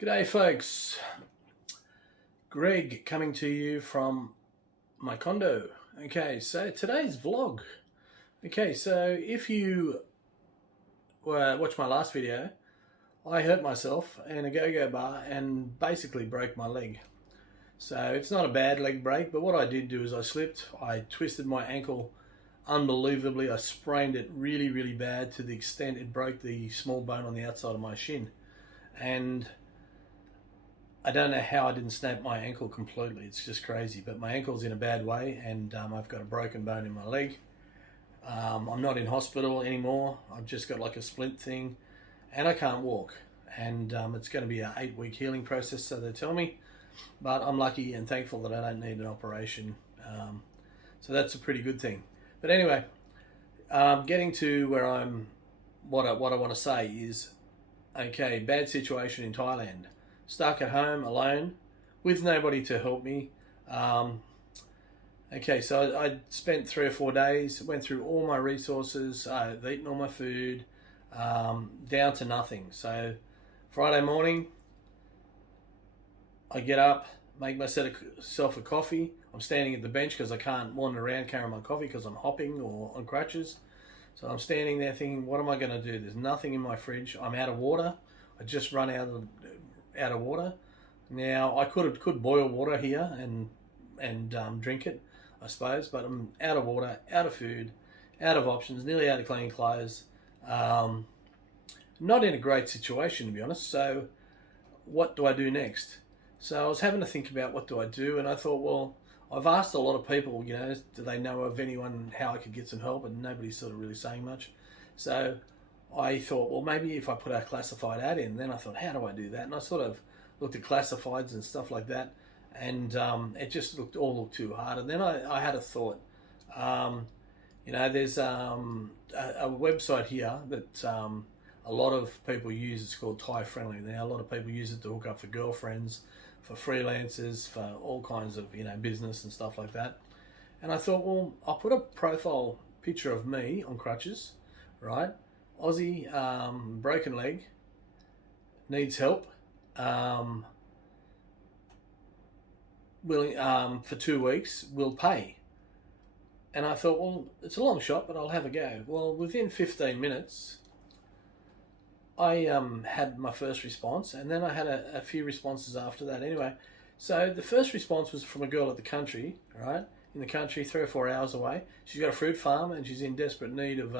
G'day folks, Greg coming to you from my condo. Okay, so today's vlog. Okay, so if you watched my last video, I hurt myself in a go-go bar and basically broke my leg. So it's not a bad leg break, but what I did do is I slipped, I twisted my ankle unbelievably. I sprained it really, really bad to the extent it broke the small bone on the outside of my shin. And I don't know how I didn't snap my ankle completely. It's just crazy. But my ankle's in a bad way, and I've got a broken bone in my leg. I'm not in hospital anymore. I've just got like a splint thing, and I can't walk. And it's going to be an 8-week healing process, so they tell me. But I'm lucky and thankful that I don't need an operation. So that's a pretty good thing. But anyway, getting to where what I want to say is, okay, bad situation in Thailand. Stuck at home alone with nobody to help me. Okay, so I spent 3 or 4 days, went through all my resources, I've eaten all my food, down to nothing. So Friday morning, I get up, make myself a coffee. I'm standing at the bench because I can't wander around carrying my coffee because I'm hopping or on crutches. So I'm standing there thinking, what am I going to do? There's nothing in my fridge. I'm out of water. I just run out of water. Now I could boil water here and drink it, I suppose, but I'm out of water, out of food, out of options, nearly out of clean clothes. Not in a great situation, to be honest. So what do I do next? So I was having to think about what do I do, and I thought, well, I've asked a lot of people, do they know of anyone how I could get some help, and nobody's sort of really saying much. So I thought, well, maybe if I put a classified ad in. Then I thought, how do I do that? And I sort of looked at classifieds and stuff like that, and it just looked too hard. And then I had a thought. There's a website here that a lot of people use. It's called Thai Friendly. Now a lot of people use it to hook up for girlfriends, for freelancers, for all kinds of business and stuff like that. And I thought, well, I'll put a profile picture of me on crutches, right? Aussie, broken leg, needs help, willing for 2 weeks, will pay. And I thought, well, it's a long shot, but I'll have a go. Well, within 15 minutes, I had my first response, and then I had a few responses after that. Anyway, so the first response was from a girl at the country, right? In the country, 3 or 4 hours away. She's got a fruit farm, and she's in desperate need of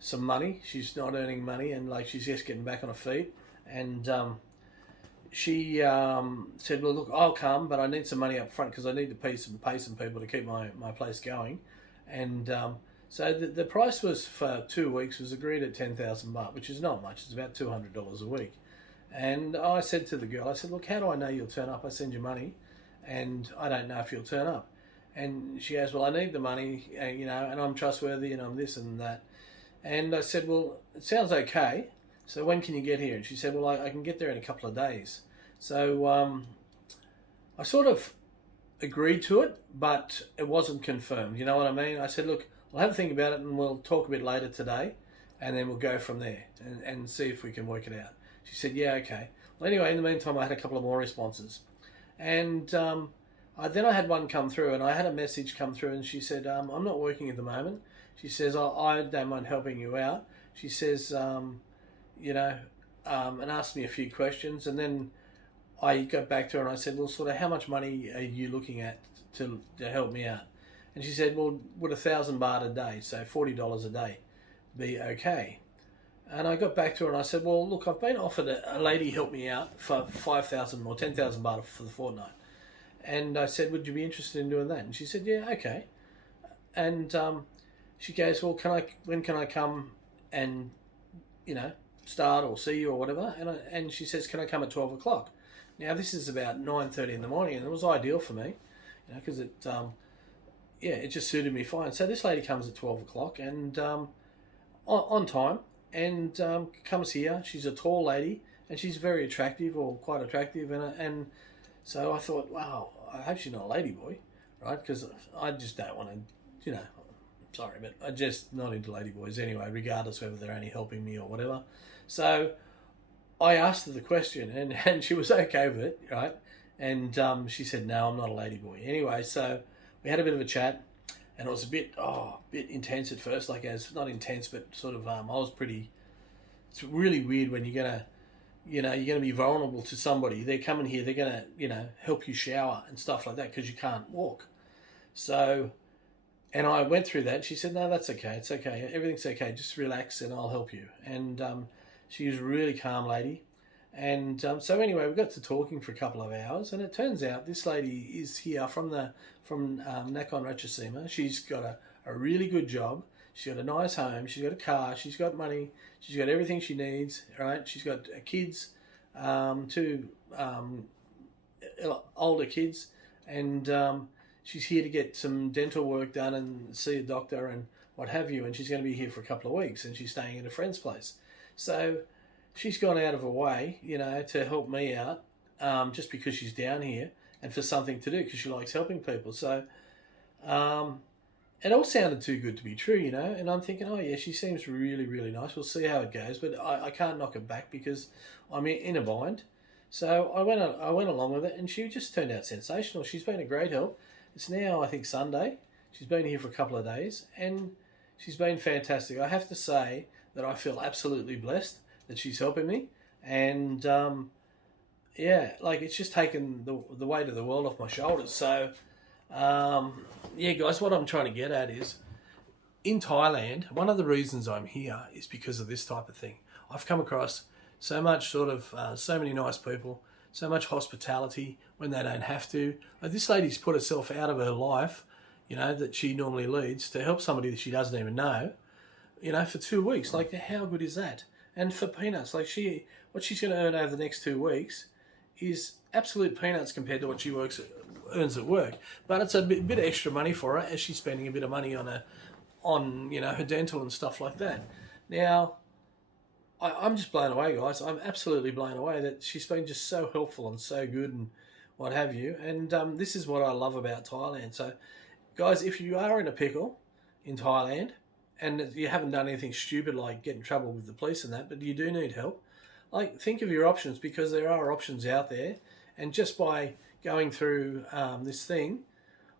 some money. She's not earning money, and she's just getting back on her feet. And she said, well, look, I'll come, but I need some money up front because I need to pay some people to keep my place going. And so the price was for 2 weeks was agreed at 10,000 baht, which is not much. It's about $200 a week. And I said to the girl, I said, look, how do I know you'll turn up? I send you money, and I don't know if you'll turn up. And she goes, well, I need the money, and I'm trustworthy, and I'm this and that. And I said, well, it sounds okay. So when can you get here? And she said, well, I can get there in a couple of days. So I sort of agreed to it, but it wasn't confirmed. You know what I mean? I said, look, I'll have a think about it, and we'll talk a bit later today, and then we'll go from there and see if we can work it out. She said, yeah, okay. Well, anyway, in the meantime, I had a couple of more responses. And then I had one come through, and I had a message come through, and she said, I'm not working at the moment. She says, I don't mind helping you out. She says, and asked me a few questions. And then I got back to her and I said, well, sort of how much money are you looking at to help me out? And she said, well, would 1,000 baht a day, so $40 a day, be okay? And I got back to her and I said, well, look, I've been offered a lady help me out for 5,000 or 10,000 baht for the fortnight. And I said, would you be interested in doing that? And she said, yeah, okay. And she goes, well, when can I come and, start or see you or whatever? And she says, can I come at 12 o'clock? Now, this is about 9:30 in the morning, and it was ideal for me, because it just suited me fine. So this lady comes at 12 o'clock and on time, and comes here. She's a tall lady, and she's very attractive, or quite attractive, and so I thought, wow, I hope she's not a ladyboy, right? Because I just don't want to, sorry, but I'm just not into ladyboys anyway, regardless whether they're only helping me or whatever. So I asked her the question, and she was okay with it, right? And she said, "No, I'm not a ladyboy." Anyway, so we had a bit of a chat, and it was a bit intense at first. Like, as not intense, but sort of, I was pretty. It's really weird when you're gonna be vulnerable to somebody. They're coming here, they're gonna, help you shower and stuff like that because you can't walk. So, and I went through that. She said, "No, that's okay. It's okay. Everything's okay. Just relax, and I'll help you." And she was a really calm lady. And so anyway, we got to talking for a couple of hours, and it turns out this lady is here from Nakhon Ratchasima. She's got a really good job. She's got a nice home. She's got a car. She's got money. She's got everything she needs. Right? She's got kids, two older kids, and she's here to get some dental work done and see a doctor and what have you. And she's going to be here for a couple of weeks, and she's staying at a friend's place. So she's gone out of her way, to help me out, just because she's down here and for something to do because she likes helping people. So it all sounded too good to be true, And I'm thinking, oh yeah, she seems really, really nice. We'll see how it goes, but I can't knock it back because I'm in a bind. So I went along with it, and she just turned out sensational. She's been a great help. It's now, I think, Sunday. She's been here for a couple of days, and she's been fantastic. I have to say that I feel absolutely blessed that she's helping me, and yeah, like it's just taken the weight of the world off my shoulders. So yeah, guys, what I'm trying to get at is in Thailand, one of the reasons I'm here is because of this type of thing. I've come across so much so many nice people, so much hospitality when they don't have to. Like this lady's put herself out of her life, that she normally leads to help somebody that she doesn't even know, for 2 weeks. Like, how good is that? And for peanuts, like what she's going to earn over the next 2 weeks is absolute peanuts compared to what she earns at work. But it's a bit of extra money for her as she's spending a bit of money on her dental and stuff like that. Now, I'm just blown away, guys. I'm absolutely blown away that she's been just so helpful and so good and what have you. And this is what I love about Thailand. So, guys, if you are in a pickle in Thailand and you haven't done anything stupid like get in trouble with the police and that, but you do need help, like think of your options because there are options out there. And just by going through this thing,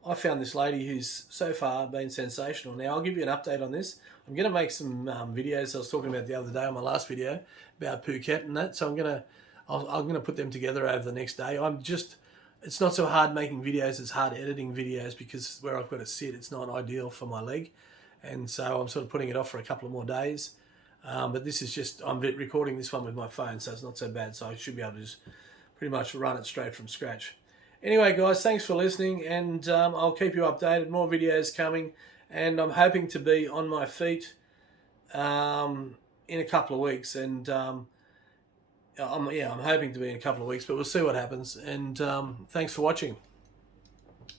I found this lady who's so far been sensational. Now, I'll give you an update on this. I'm going to make some videos I was talking about the other day on my last video about Phuket and that. So I'm going to put them together over the next day. It's not so hard making videos, it's hard editing videos because where I've got to sit, it's not ideal for my leg. And so I'm sort of putting it off for a couple of more days. But this is just, I'm recording this one with my phone, so it's not so bad. So I should be able to just pretty much run it straight from scratch. Anyway, guys, thanks for listening, and I'll keep you updated. More videos coming, and I'm hoping to be on my feet in a couple of weeks. And I'm hoping to be in a couple of weeks, but we'll see what happens. And thanks for watching.